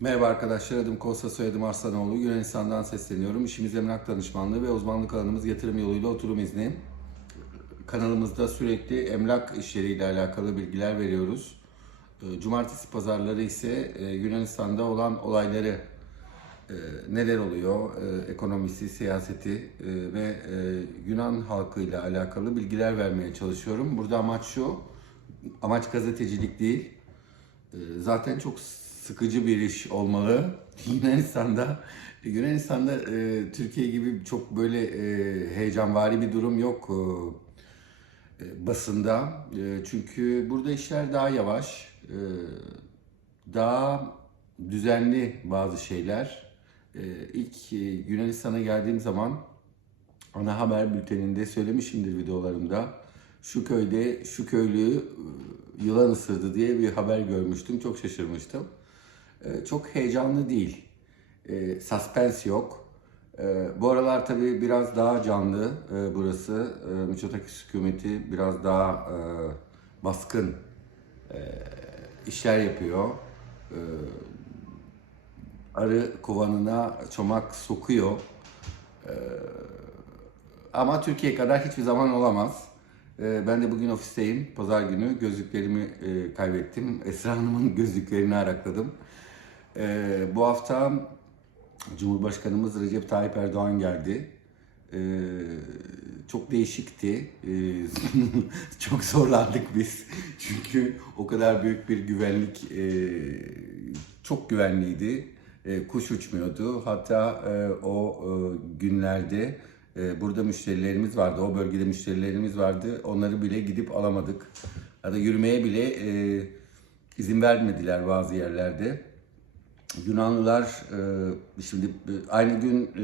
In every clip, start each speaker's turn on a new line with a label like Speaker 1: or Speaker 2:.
Speaker 1: Merhaba arkadaşlar, adım Kosta, soyadım Arslanoğlu. Yunanistan'dan sesleniyorum. İşimiz emlak danışmanlığı ve uzmanlık alanımız yatırım yoluyla oturum izni. Kanalımızda sürekli emlak işleriyle alakalı bilgiler veriyoruz. Ee, Cumartesi pazarları ise e, Yunanistan'da olan olayları, e, neler oluyor, e, ekonomisi, siyaseti ve Yunan halkıyla alakalı bilgiler vermeye çalışıyorum. Burada amaç şu, amaç gazetecilik değil. Zaten çok sıkıcı bir iş olmalı. Yunanistan'da Yunanistan'da e, Türkiye gibi çok böyle e, heyecanvari bir durum yok e, e, basında. E, çünkü burada işler daha yavaş, e, daha düzenli bazı şeyler. E, ilk e, Yunanistan'a geldiğim zaman ana haber bülteninde söylemişimdir videolarımda. Şu köyde şu köylüyü e, yılan ısırdı diye bir haber görmüştüm. Çok şaşırmıştım. E, Çok heyecanlı değil. E, Suspense yok. E, Bu aralar tabii biraz daha canlı e, burası. E, Mitsotakis hükümeti biraz daha e, baskın e, işler yapıyor. E, Arı kovanına çomak sokuyor. Ama Türkiye kadar hiçbir zaman olamaz. Ee, Ben de bugün ofisteyim. Pazar günü gözlüklerimi e, kaybettim. Esra Hanım'ın gözlüklerini arakladım. Ee, Bu hafta Cumhurbaşkanımız Recep Tayyip Erdoğan geldi. Ee, Çok değişikti. Ee, Çok zorlandık biz. Çünkü o kadar büyük bir güvenlik, e, çok güvenliydi. E, Kuş uçmuyordu. Hatta e, o e, günlerde e, burada müşterilerimiz vardı. O bölgede müşterilerimiz vardı. Onları bile gidip alamadık. Ya da yürümeye bile e, izin vermediler bazı yerlerde. Yunanlılar e, şimdi e, aynı gün e,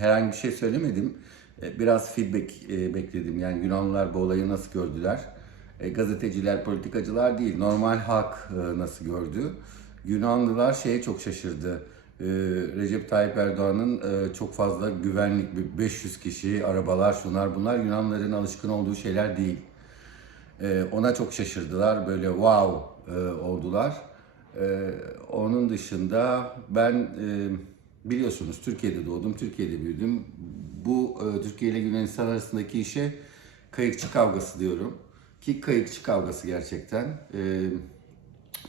Speaker 1: herhangi bir şey söylemedim. E, Biraz feedback e, bekledim. Yani Yunanlılar bu olayı nasıl gördüler? E, Gazeteciler, politikacılar değil. Normal halk e, nasıl gördü? Yunanlılar şeye çok şaşırdı. E, Recep Tayyip Erdoğan'ın e, çok fazla güvenlik, bir 500 kişi, arabalar, şunlar bunlar Yunanlıların alışkın olduğu şeyler değil. Ee, ona çok şaşırdılar. Böyle wow e, oldular. Ee, onun dışında ben e, biliyorsunuz Türkiye'de doğdum, Türkiye'de büyüdüm. Bu e, Türkiye ile Yunanistan arasındaki işe kayıkçı kavgası diyorum. Ki kayıkçı kavgası gerçekten. Ee,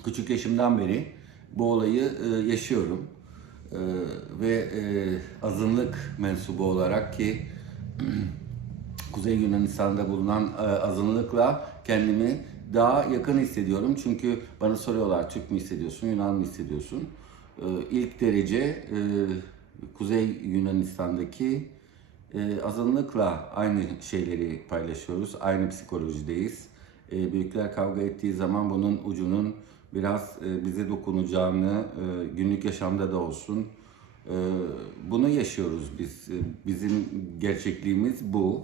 Speaker 1: küçük yaşımdan beri bu olayı e, yaşıyorum. Ee, ve e, azınlık mensubu olarak ki Kuzey Yunanistan'da bulunan e, azınlıkla kendimi daha yakın hissediyorum. Çünkü bana soruyorlar Türk mü hissediyorsun, Yunan mı hissediyorsun? E, ilk derece e, Kuzey Yunanistan'daki e, azınlıkla aynı şeyleri paylaşıyoruz. Aynı psikolojideyiz. E, büyükler kavga ettiği zaman bunun ucunun biraz e, bize dokunacağını e, günlük yaşamda da olsun e, bunu yaşıyoruz biz. E, Bizim gerçekliğimiz bu.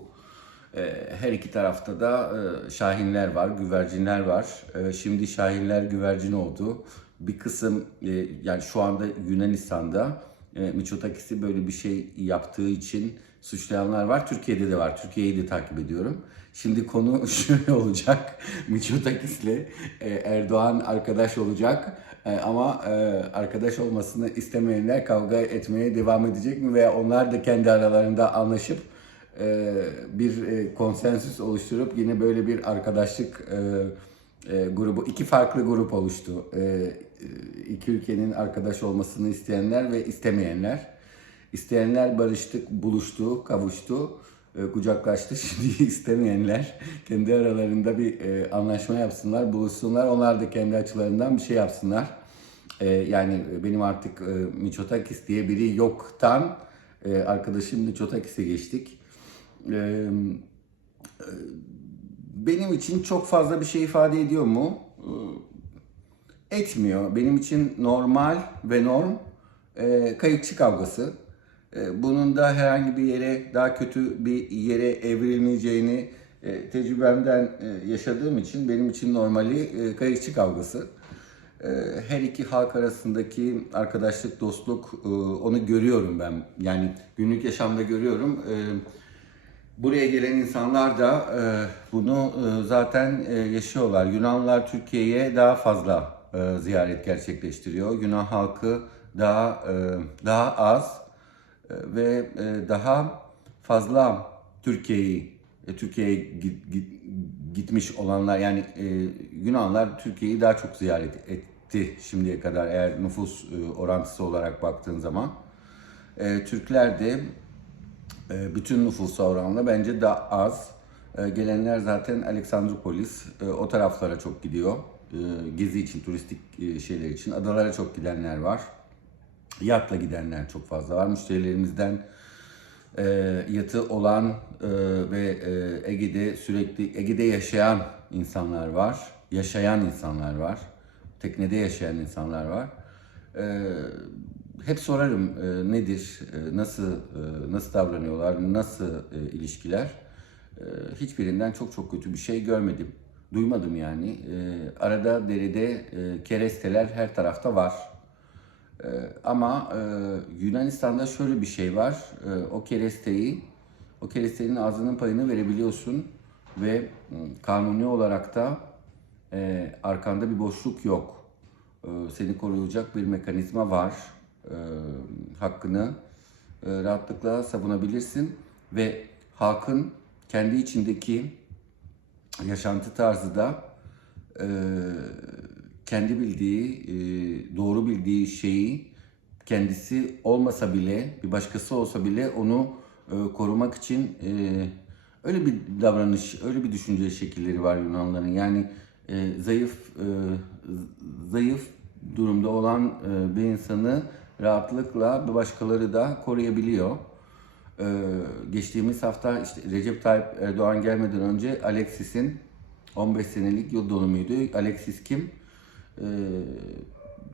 Speaker 1: E, Her iki tarafta da e, şahinler var, güvercinler var. E, Şimdi şahinler güvercin oldu. Bir kısım e, yani şu anda Yunanistan'da e, Mitsotakis'i böyle bir şey yaptığı için suçlayanlar var. Türkiye'de de var. Türkiye'yi de takip ediyorum. Şimdi konu şöyle olacak. Mitsotakis'le e, Erdoğan arkadaş olacak. Ama arkadaş olmasını istemeyenler kavga etmeye devam edecek mi? Veya onlar da kendi aralarında anlaşıp bir e, konsensüs oluşturup yine böyle bir arkadaşlık e, e, grubu, iki farklı grup oluştu. E, e, iki ülkenin arkadaş olmasını isteyenler ve istemeyenler. İsteyenler barıştık, buluştu, kavuştu, e, kucaklaştı. Şimdi istemeyenler kendi aralarında bir e, anlaşma yapsınlar, buluşsunlar. Onlar da kendi açılarından bir şey yapsınlar. E, yani benim artık e, Miçotakis diye biri yoktan e, arkadaşım Miçotakis'e geçtik. E, benim için çok fazla bir şey ifade ediyor mu? Ee, Etmiyor. Benim için normal ve norm e, kayıkçı kavgası. E, bunun da herhangi bir yere, daha kötü bir yere evrilmeyeceğini e, tecrübemden e, yaşadığım için benim için normali e, kayıkçı kavgası. E, her iki halk arasındaki arkadaşlık, dostluk e, onu görüyorum ben. Yani günlük yaşamda görüyorum. Buraya gelen insanlar da e, bunu e, zaten e, yaşıyorlar. Yunanlılar Türkiye'ye daha fazla ziyaret gerçekleştiriyor. Yunan halkı daha daha az ve daha fazla Türkiye'yi Türkiye'ye git- git- gitmiş olanlar yani Yunanlar Türkiye'yi daha çok ziyaret etti şimdiye kadar eğer nüfus orantısı olarak baktığın zaman. Türkler de bütün nüfusa oranla bence daha az. E, Gelenler zaten Aleksandropolis, e, o taraflara çok gidiyor. E, Gezi için, turistik e, şeyler için. Adalara çok gidenler var. Yatla gidenler çok fazla var. Müşterilerimizden e, yatı olan ve Ege'de sürekli Ege'de yaşayan insanlar var. Yaşayan insanlar var. Teknede yaşayan insanlar var. Hep sorarım e, nedir, e, nasıl e, nasıl davranıyorlar, nasıl e, ilişkiler. E, hiçbirinden çok çok kötü bir şey görmedim. Duymadım yani. E, arada derede e, keresteler her tarafta var. Ee, ama e, Yunanistan'da şöyle bir şey var. Ee, o keresteyi, o kerestenin ağzının payını verebiliyorsun ve kanuni olarak da e, arkanda bir boşluk yok. Ee, seni koruyacak bir mekanizma var. Ee, hakkını e, rahatlıkla savunabilirsin ve halkın kendi içindeki yaşantı tarzı da e, kendi bildiği, e, doğru bildiği şeyi kendisi olmasa bile, bir başkası olsa bile onu e, korumak için e, öyle bir davranış, öyle bir düşünce şekilleri var Yunanların. Yani e, zayıf e, zayıf durumda olan e, bir insanı rahatlıkla başkaları da koruyabiliyor. Ee, geçtiğimiz hafta işte Recep Tayyip Erdoğan gelmeden önce Alexis'in 15 senelik yıl dönümüydü. Alexis kim? Ee,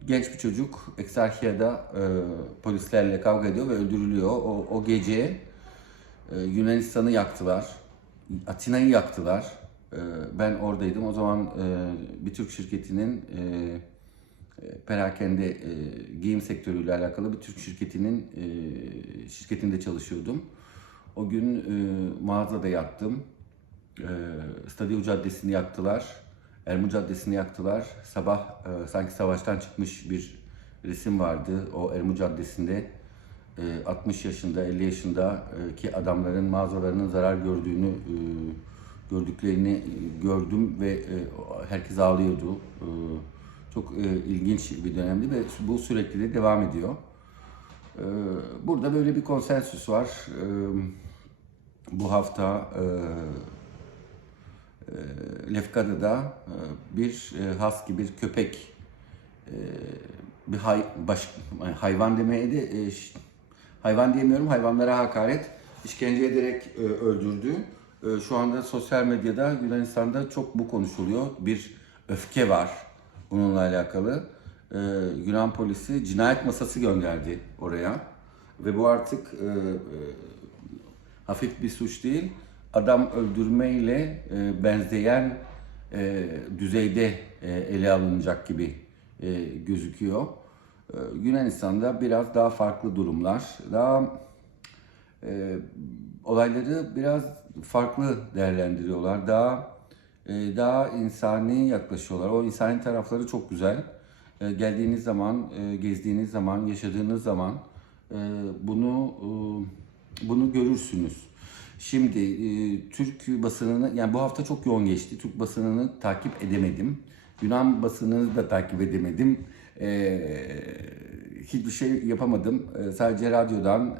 Speaker 1: genç bir çocuk Eksarchiya'da e, polislerle kavga ediyor ve öldürülüyor. O, o gece e, Yunanistan'ı yaktılar. Atina'yı yaktılar. E, ben oradaydım. O zaman e, bir Türk şirketinin e, perakende e, giyim sektörüyle alakalı bir Türk şirketinin e, şirketinde çalışıyordum. O gün e, mağazada yattım. E, Stadio Caddesi'ni yaktılar. Ermut Caddesi'ni yaktılar. Sabah e, sanki savaştan çıkmış bir resim vardı. O Ermut Caddesi'nde e, 60 yaşında, 50 yaşında e, ki adamların mağazalarının zarar gördüğünü e, gördüklerini e, gördüm ve e, herkes ağlıyordu. E, çok e, ilginç bir dönemdi ve bu sürekli de devam ediyor. E, burada böyle bir konsensüs var. E, bu hafta e, e, Lefkada'da e, bir e, husky, bir köpek, e, bir hay, baş, hayvan demeye de e, hayvan diyemiyorum, hayvanlara hakaret, işkence ederek e, öldürdü. E, şu anda sosyal medyada Yunanistan'da çok bu konuşuluyor. Bir öfke var bununla alakalı. E, Yunan polisi cinayet masası gönderdi oraya ve bu artık e, e, hafif bir suç değil, adam öldürmeyle e, benzeyen e, düzeyde e, ele alınacak gibi e, gözüküyor. E, Yunanistan'da biraz daha farklı durumlar, daha e, olayları biraz farklı değerlendiriyorlar, daha daha insani yaklaşıyorlar. O insani tarafları çok güzel. E, geldiğiniz zaman, e, gezdiğiniz zaman, yaşadığınız zaman e, bunu e, bunu görürsünüz. Şimdi Türk basınını, yani bu hafta çok yoğun geçti. Türk basınını takip edemedim. Yunan basınını da takip edemedim. E, hiçbir şey yapamadım. Sadece radyodan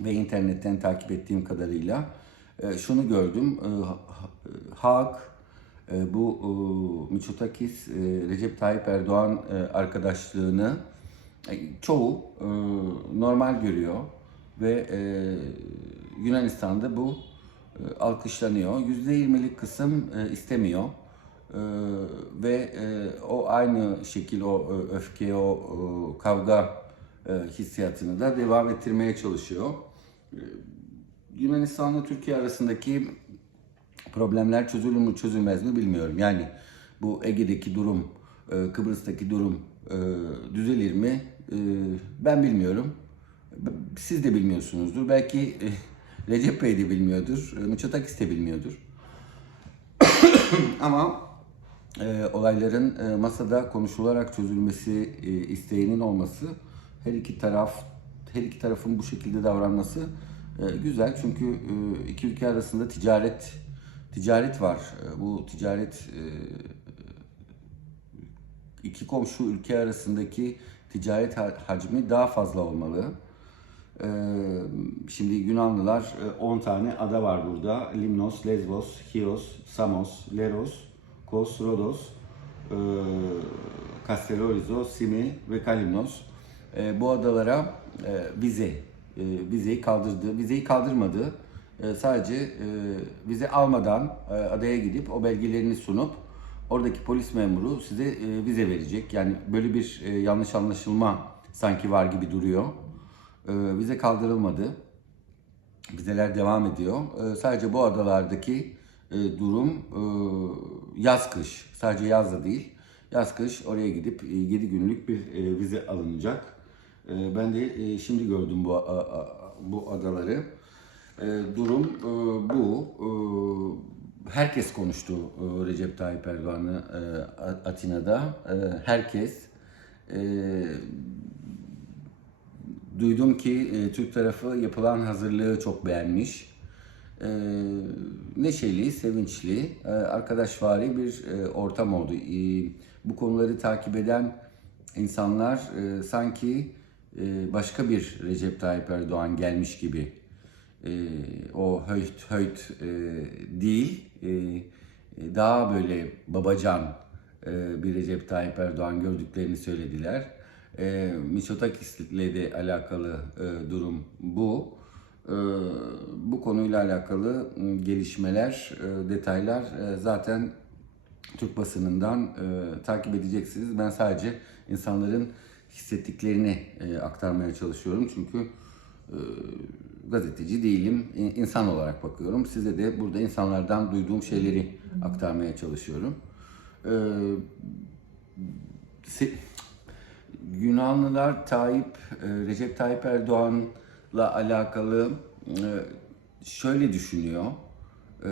Speaker 1: ve internetten takip ettiğim kadarıyla şunu gördüm. E, ha- Halk e, bu e, Mitsotakis, Recep Tayyip Erdoğan arkadaşlığını çoğu normal görüyor ve Yunanistan'da bu alkışlanıyor. %20'lik kısım istemiyor. Ve o aynı şekil o öfke, o kavga hissiyatını da devam ettirmeye çalışıyor. Yunanistan'la Türkiye arasındaki problemler çözülür mü çözülmez mi bilmiyorum. Yani bu Ege'deki durum, e, Kıbrıs'taki durum e, düzelir mi E, ben bilmiyorum. Siz de bilmiyorsunuzdur. Belki Recep Bey de bilmiyordur. Mitsotakis de bilmiyordur. Ama e, olayların e, masada konuşularak çözülmesi e, isteğinin olması her iki taraf her iki tarafın bu şekilde davranması e, güzel çünkü e, iki ülke arasında ticaret ticaret var. E, bu ticaret e, iki komşu ülke arasındaki ticaret ha- hacmi daha fazla olmalı. Ee, şimdi Yunanlılar e, 10 tane ada var burada. Limnos, Lesbos, Chios, Samos, Leros, Kos, Rodos, e, Castellorizo, Simi ve Kalimnos. E, bu adalara e, vize, e, vizeyi kaldırdı, vizeyi kaldırmadı. E, sadece e, vize almadan e, adaya gidip o belgelerini sunup oradaki polis memuru size e, vize verecek. Yani böyle bir e, yanlış anlaşılma sanki var gibi duruyor. E, vize kaldırılmadı. Vizeler devam ediyor. E, sadece bu adalardaki e, durum e, yaz kış. Sadece yaz da değil. Yaz kış oraya gidip 7 günlük bir e, vize alınacak. E, ben de e, şimdi gördüm bu bu adaları. E, durum e, bu. E, herkes konuştu e, Recep Tayyip Erdoğan'ı e, Atina'da. E, herkes. E, duydum ki e, Türk tarafı yapılan hazırlığı çok beğenmiş. E, neşeli, sevinçli, e, arkadaşvari bir e, ortam oldu. E, bu konuları takip eden insanlar e, sanki e, başka bir Recep Tayyip Erdoğan gelmiş gibi e, o höyt höyt e, değil, e, e, daha böyle babacan e, bir Recep Tayyip Erdoğan gördüklerini söylediler. E, Mitsotakis'le de alakalı e, durum bu. E, bu konuyla alakalı gelişmeler, e, detaylar e, zaten Türk basınından e, takip edeceksiniz. Ben sadece insanların hissettiklerini e, aktarmaya çalışıyorum. Çünkü e, gazeteci değilim. İ- insan olarak bakıyorum. Size de burada insanlardan duyduğum şeyleri aktarmaya çalışıyorum. E, se- Yunanlılar Tayyip, e, Recep Tayyip Erdoğan'la alakalı e, şöyle düşünüyor. E,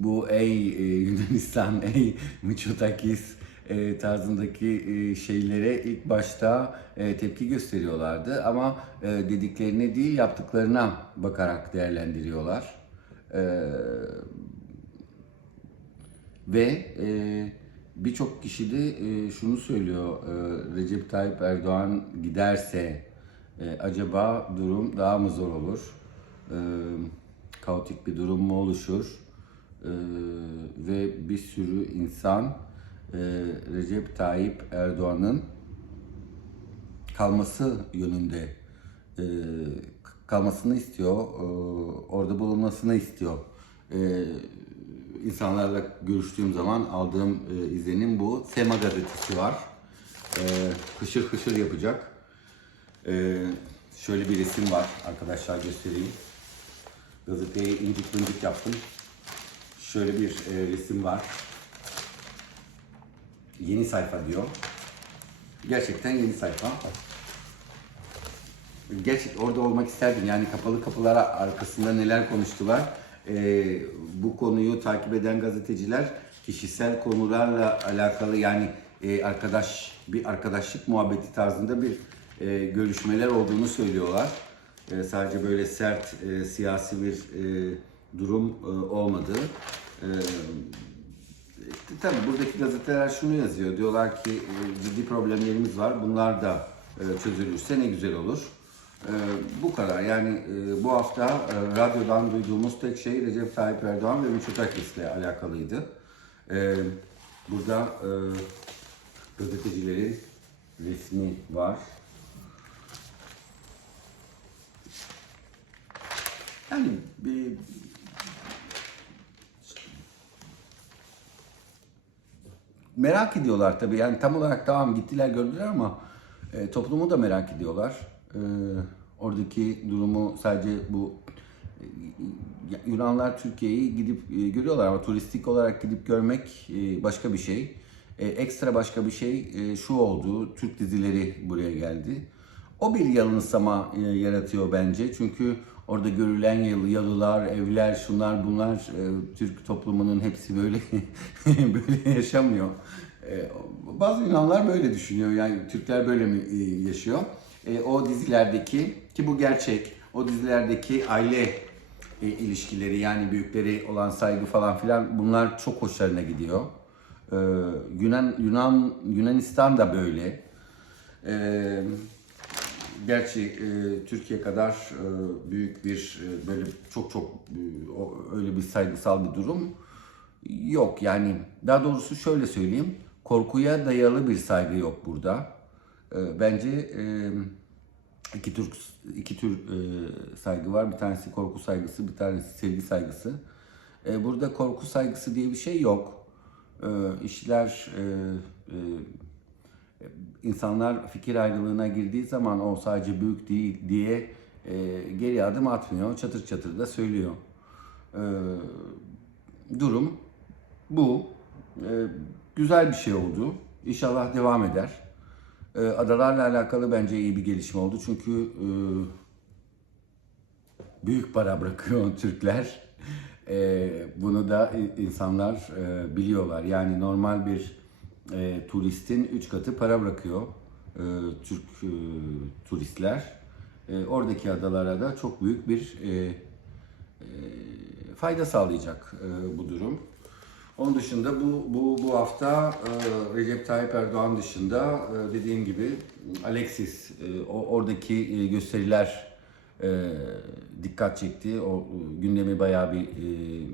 Speaker 1: bu ey e, Yunanistan, ey Mitsotakis e, tarzındaki e, şeylere ilk başta e, tepki gösteriyorlardı ama e, dediklerine değil yaptıklarına bakarak değerlendiriyorlar. E, ve e, birçok kişi de e, şunu söylüyor e, Recep Tayyip Erdoğan giderse e, acaba durum daha mı zor olur? E, kaotik bir durum mu oluşur? E, ve bir sürü insan e, Recep Tayyip Erdoğan'ın kalması yönünde e, kalmasını istiyor, e, orada bulunmasını istiyor. E, insanlarla görüştüğüm zaman aldığım e, izlenim bu. Sema gazetesi var. E, hışır hışır yapacak. E, şöyle bir resim var arkadaşlar göstereyim. Gazeteyi incik incik yaptım. Şöyle bir resim var. Yeni sayfa diyor. Gerçekten yeni sayfa. Gerçek orada olmak isterdim. Yani kapalı kapılar arkasında neler konuştular. Ee, bu konuyu takip eden gazeteciler kişisel konularla alakalı yani e, arkadaş bir arkadaşlık muhabbeti tarzında bir e, görüşmeler olduğunu söylüyorlar. E, sadece böyle sert e, siyasi bir e, durum e, olmadı. E, tabii buradaki gazeteler şunu yazıyor. Diyorlar ki e, ciddi problemlerimiz var. Bunlar da e, çözülürse ne güzel olur. E, bu kadar. Yani bu hafta radyodan duyduğumuz tek şey Recep Tayyip Erdoğan ve Mitsotakis ile alakalıydı. Burada gazetecilerin resmi var. Yani bir merak ediyorlar tabii. Yani tam olarak tamam gittiler gördüler ama e, toplumu da merak ediyorlar. E, oradaki durumu sadece bu e, Yunanlar Türkiye'yi gidip e, görüyorlar ama turistik olarak gidip görmek e, başka bir şey. E, ekstra başka bir şey e, şu oldu. Türk dizileri buraya geldi. O bir yanılsama e, yaratıyor bence. Çünkü orada görülen yalı, yalılar, evler, şunlar bunlar e, Türk toplumunun hepsi böyle böyle yaşamıyor. E, bazı Yunanlar böyle düşünüyor. Yani Türkler böyle mi yaşıyor? O dizilerdeki ki bu gerçek. O dizilerdeki aile ilişkileri yani büyükleri olan saygı falan filan bunlar çok hoşlarına gidiyor. Yunan Yunan Yunanistan da böyle. E, gerçi e, Türkiye kadar e, büyük bir e, böyle çok çok e, öyle bir saygısal bir durum yok. Yani daha doğrusu şöyle söyleyeyim. Korkuya dayalı bir saygı yok burada. E, bence e, iki tür iki tür e, saygı var. Bir tanesi korku saygısı, bir tanesi sevgi saygısı. E, burada korku saygısı diye bir şey yok. E, işler e, e, insanlar fikir ayrılığına girdiği zaman o sadece büyük değil diye e, geri adım atmıyor. Çatır çatır da söylüyor. E, durum bu. E, güzel bir şey oldu. İnşallah devam eder. E, adalarla alakalı bence iyi bir gelişme oldu. Çünkü e, büyük para bırakıyor Türkler. E, bunu da insanlar e, biliyorlar. Yani normal bir e, turistin 3 katı para bırakıyor e, Türk e, turistler. E, oradaki adalara da çok büyük bir e, e, fayda sağlayacak e, bu durum. Onun dışında bu bu bu hafta e, Recep Tayyip Erdoğan dışında e, dediğim gibi Alexis e, o oradaki e, gösteriler e, dikkat çekti. O e, gündemi bayağı bir e,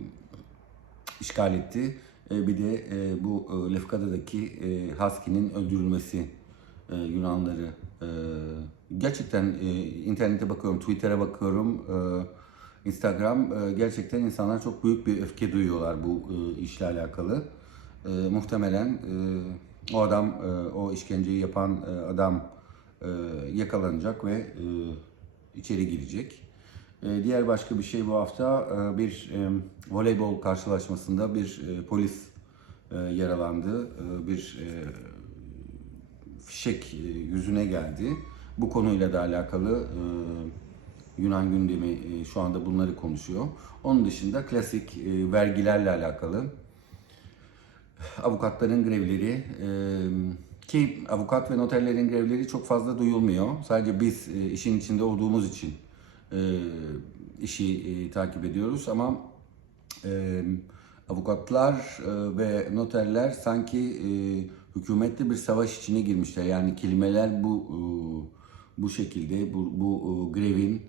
Speaker 1: işgal etti. E, bir de e, bu e, Lefkada'daki Husky'nin öldürülmesi Yunanları. Gerçekten internete bakıyorum, Twitter'a bakıyorum, Instagram. gerçekten insanlar çok büyük bir öfke duyuyorlar bu işle alakalı. Muhtemelen o adam, o işkenceyi yapan adam yakalanacak ve içeri girecek. E, Diğer başka bir şey bu hafta e, bir e, voleybol karşılaşmasında bir e, polis yaralandı. Bir fişek yüzüne geldi. Bu konuyla da alakalı Yunan gündemi şu anda bunları konuşuyor. Onun dışında klasik vergilerle alakalı avukatların grevleri ki avukat ve noterlerin grevleri çok fazla duyulmuyor. Sadece biz işin içinde olduğumuz için e, işi e, takip ediyoruz ama e, avukatlar e, ve noterler sanki e, hükümetli bir savaş içine girmişler. Yani kelimeler bu bu şekilde bu, bu grevin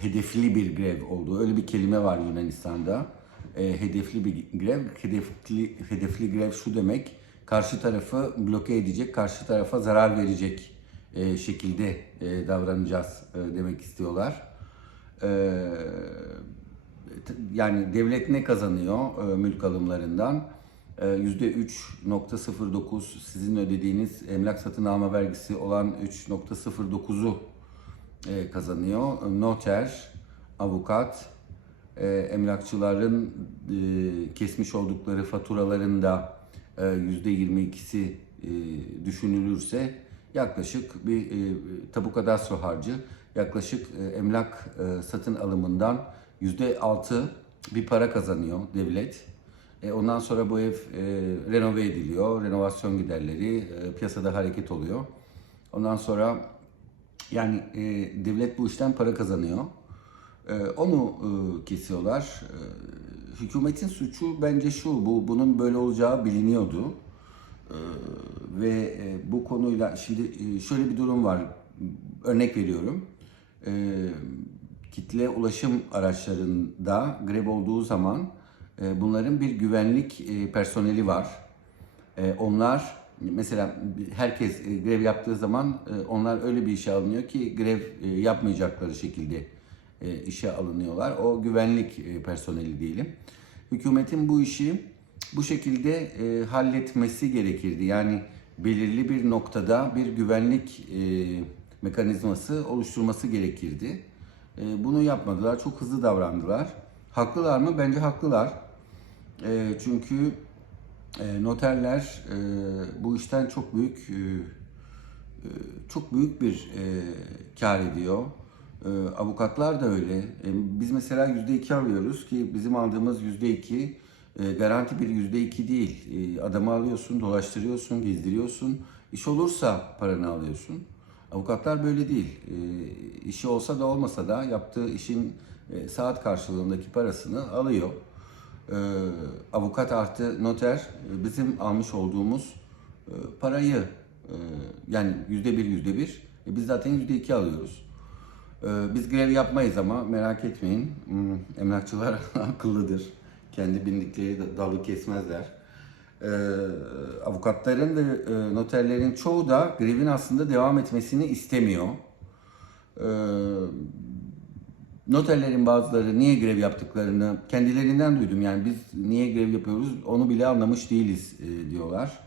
Speaker 1: hedefli bir grev olduğu öyle bir kelime var Yunanistan'da. Hedefli bir grev, hedefli hedefli grev şu demek karşı tarafı bloke edecek, karşı tarafa zarar verecek e, şekilde e, davranacağız e, demek istiyorlar. E, yani devlet ne kazanıyor e, mülk alımlarından? E, %3.09 sizin ödediğiniz emlak satın alma vergisi olan 3.09'u e, kazanıyor. Noter, avukat, e, emlakçıların e, kesmiş oldukları faturaların da e, %22'si e, düşünülürse yaklaşık bir e, tabu kadastro harcı yaklaşık e, emlak e, satın alımından %6 bir para kazanıyor devlet. E, ondan sonra bu ev e, renove ediliyor, renovasyon giderleri, e, piyasada hareket oluyor. Ondan sonra yani e, devlet bu işten para kazanıyor. E, onu e, kesiyorlar. E, hükümetin suçu bence şu, bu bunun böyle olacağı biliniyordu. E, ve e, bu konuyla şimdi e, şöyle bir durum var. Örnek veriyorum. E, kitle ulaşım araçlarında grev olduğu zaman e, bunların bir güvenlik personeli var. Onlar mesela herkes grev yaptığı zaman onlar öyle bir işe alınıyor ki grev yapmayacakları şekilde işe alınıyorlar. O güvenlik personeli diyelim. Hükümetin bu işi bu şekilde e, halletmesi gerekirdi. Yani belirli bir noktada bir güvenlik e, mekanizması oluşturması gerekirdi. E, bunu yapmadılar. Çok hızlı davrandılar. Haklılar mı? Bence haklılar. E, çünkü e, noterler e, bu işten çok büyük e, çok büyük bir e, kar ediyor. E, avukatlar da öyle. E, biz mesela yüzde iki alıyoruz ki bizim aldığımız yüzde iki e, garanti bir yüzde iki değil. E, adamı alıyorsun, dolaştırıyorsun, gezdiriyorsun. İş olursa paranı alıyorsun. Avukatlar böyle değil. E, işi olsa da olmasa da yaptığı işin e, saat karşılığındaki parasını alıyor. Avukat artı noter e, bizim almış olduğumuz e, parayı yani yüzde bir yüzde bir biz zaten yüzde iki alıyoruz. Biz grev yapmayız ama merak etmeyin Hmm, emlakçılar akıllıdır. Kendi bindikleri da- dalı kesmezler. E, avukatların ve e, noterlerin çoğu da grevin aslında devam etmesini istemiyor. E, Noterlerin bazıları niye grev yaptıklarını kendilerinden duydum. Yani biz niye grev yapıyoruz onu bile anlamış değiliz e, diyorlar.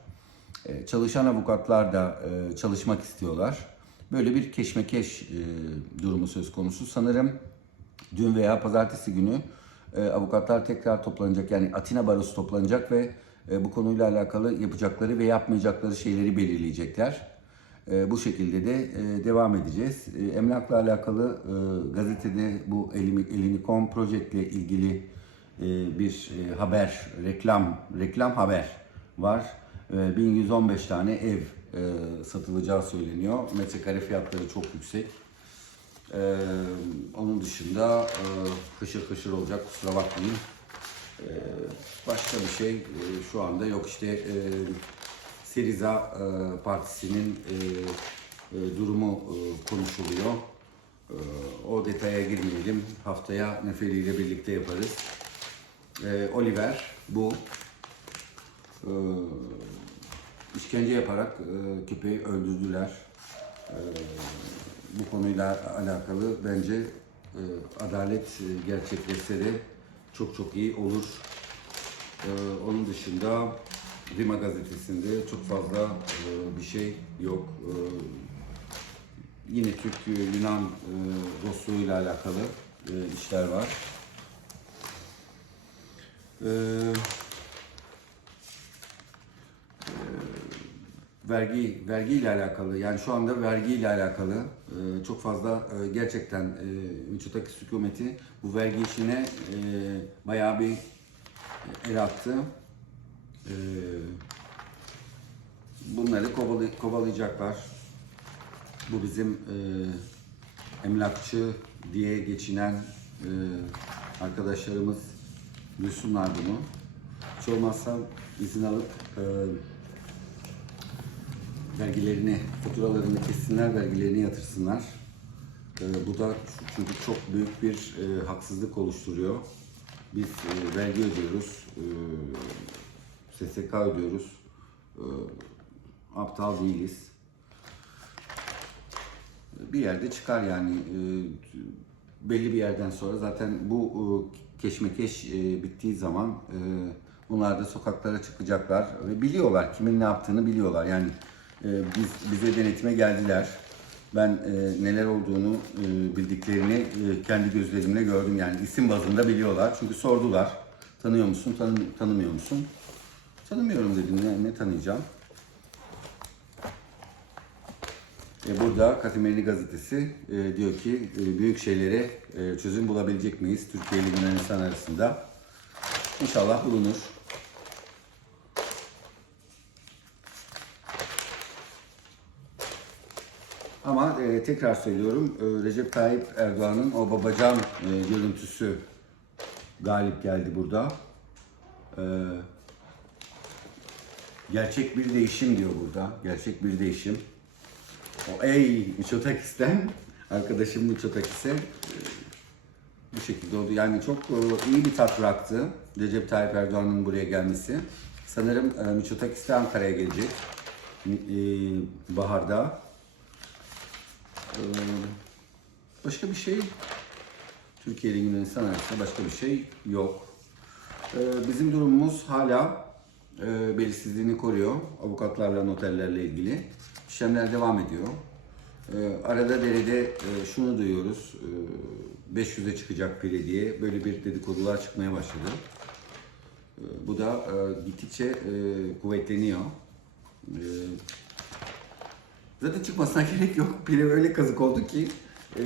Speaker 1: E, çalışan avukatlar da e, çalışmak istiyorlar. Böyle bir keşmekeş e, durumu söz konusu. Sanırım dün veya pazartesi günü e, avukatlar tekrar toplanacak. Yani Atina Barosu toplanacak ve e, bu konuyla alakalı yapacakları ve yapmayacakları şeyleri belirleyecekler. E, bu şekilde de e, devam edeceğiz. E, emlakla alakalı e, gazetede bu Elini, Elinikom projektle ilgili e, bir e, haber, reklam, reklam haber var. E, 1115 tane ev e, satılacağı söyleniyor. Metrekare fiyatları çok yüksek. E, onun dışında e, fışır fışır olacak kusura bakmayın. E, başka bir şey e, şu anda yok işte e, Seriza e, Partisi'nin e, e, durumu e, konuşuluyor. E, o detaya girmeyelim. Haftaya Nefeli ile birlikte yaparız. E, Oliver bu. E, işkence yaparak e, köpeği öldürdüler. E, bu konuyla alakalı bence e, adalet e, gerçekleşse de çok çok iyi olur. Ee, onun dışında Rima gazetesinde çok fazla e, bir şey yok. Yine Türk-Yunan e, dostluğuyla alakalı e, işler var. E, vergi vergiyle alakalı yani şu anda vergiyle alakalı e, çok fazla e, gerçekten e, Mitsotakis hükümeti bu vergi işine e, bayağı bir el attı. E, bunları kovalayacaklar. Bu bizim emlakçı diye geçinen arkadaşlarımız duysunlar bunu. Hiç olmazsa izin alıp vergilerini, faturalarını kessinler, vergilerini yatırsınlar. Ee, bu da çünkü çok büyük bir e, haksızlık oluşturuyor. Biz e, vergi ödüyoruz, e, SSK ödüyoruz, e, aptal değiliz. Bir yerde çıkar yani e, belli bir yerden sonra zaten bu e, keşmekeş e, bittiği zaman e, bunlar da sokaklara çıkacaklar ve biliyorlar kimin ne yaptığını biliyorlar yani e, biz bize denetime geldiler. Ben e, neler olduğunu e, bildiklerini e, kendi gözlerimle gördüm yani isim bazında biliyorlar çünkü sordular tanıyor musun tanı- tanımıyor musun? Tanımıyorum dedim ne, ne tanıyacağım? E, Burada Katimeli gazetesi e, diyor ki e, büyük şeylere e, çözüm bulabilecek miyiz Türkiye ile Yunanistan arasında? İnşallah bulunur. Ama e, tekrar söylüyorum e, Recep Tayyip Erdoğan'ın o babacan e, görüntüsü galip geldi burada. E, gerçek bir değişim diyor burada. Gerçek bir değişim. O ey Miçotakis'ten arkadaşım Miçotakis'e e, bu şekilde oldu. Yani çok e, iyi bir tat bıraktı Recep Tayyip Erdoğan'ın buraya gelmesi. Sanırım e, Miçotakis de Ankara'ya gelecek. E, Baharda. E, Başka bir şey Türkiye ile Yunanistan arasında başka bir şey yok. E, Bizim durumumuz hala e, belirsizliğini koruyor. Avukatlarla, noterlerle ilgili. İşlemler devam ediyor. E, Arada derede e, şunu duyuyoruz. e, 500'e çıkacak pili diye böyle bir dedikodular çıkmaya başladı. Bu da e, gittikçe kuvvetleniyor. Zaten çıkmasına gerek yok. Pire öyle kazık oldu ki e,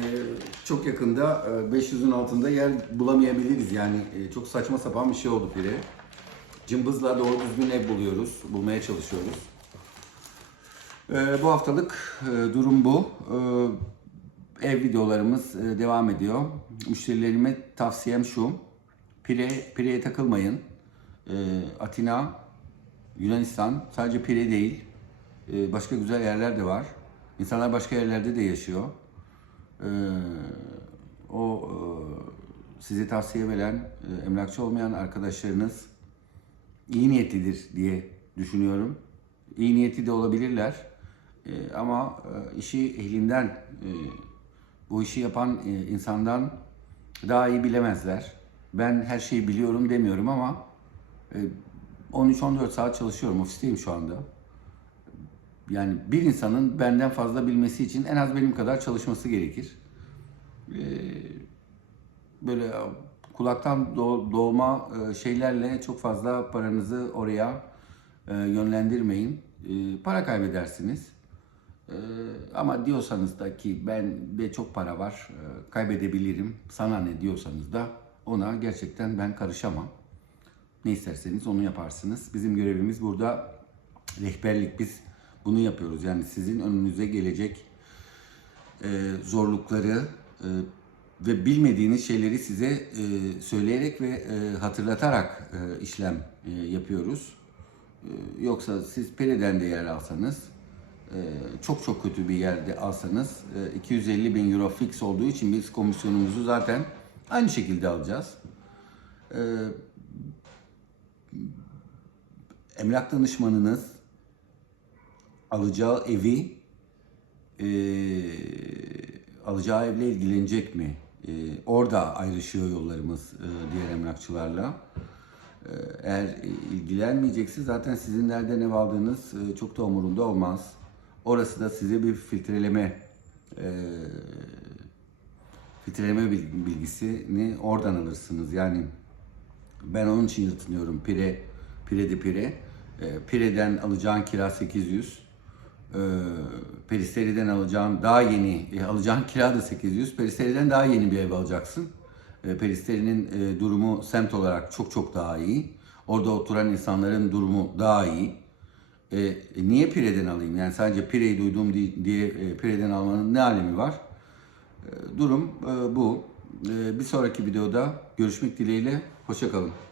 Speaker 1: çok yakında e, 500'ün altında yer bulamayabiliriz. Yani e, çok saçma sapan bir şey oldu pire. Cımbızla doğru düzgün ev buluyoruz, bulmaya çalışıyoruz. E, bu haftalık durum bu. Ev videolarımız devam ediyor. Müşterilerime tavsiyem şu. Pire, pireye takılmayın. Atina, Yunanistan sadece Pire değil. E, başka güzel yerler de var. İnsanlar başka yerlerde de yaşıyor. E, o e, size tavsiye veren e, emlakçı olmayan arkadaşlarınız iyi niyetlidir diye düşünüyorum. İyi niyetli de olabilirler. E, ama e, işi ehlinden, e, bu işi yapan e, insandan daha iyi bilemezler. Ben her şeyi biliyorum demiyorum ama e, 13-14 saat çalışıyorum. Ofisteyim şu anda. Yani bir insanın benden fazla bilmesi için en az benim kadar çalışması gerekir. E, böyle kulaktan doğ- doğma e, şeylerle çok fazla paranızı oraya e, yönlendirmeyin. E, Para kaybedersiniz. E, Ama diyorsanız da ki ben de çok para var, e, kaybedebilirim, sana ne diyorsanız da ona gerçekten ben karışamam. Ne isterseniz onu yaparsınız. Bizim görevimiz burada rehberlik. Biz bunu yapıyoruz. Yani sizin önünüze gelecek e, zorlukları e, ve bilmediğiniz şeyleri size e, söyleyerek ve e, hatırlatarak e, işlem e, yapıyoruz. E, yoksa siz Pere'den de yer alsanız, e, çok çok kötü bir yerde alsanız, e, 250 bin euro fix olduğu için biz komisyonumuzu zaten aynı şekilde alacağız. E, emlak danışmanınız alacağı evi e, alacağı evle ilgilenecek mi? E, orada ayrışıyor yollarımız e, diğer emlakçılarla. E, eğer ilgilenmeyecekse zaten sizin nereden ev aldığınız e, çok da umurunda olmaz. Orası da size bir filtreleme e, filtreleme bil- bilgisini oradan alırsınız. Yani ben onun için yırtınıyorum. Pire, pire de pire. E, Pire'den alacağın kira 800. E, Peristeri'den alacağın daha yeni, e, alacağın kira da 800. Peristeri'den daha yeni bir ev alacaksın. E, Peristeri'nin e, durumu semt olarak çok çok daha iyi. Orada oturan insanların durumu daha iyi. E, e, niye Pire'den alayım? Yani sadece Pire'yi duydum di- diye e, Pire'den almanın ne alemi var? E, durum e, bu. E, bir sonraki videoda görüşmek dileğiyle. Hoşçakalın.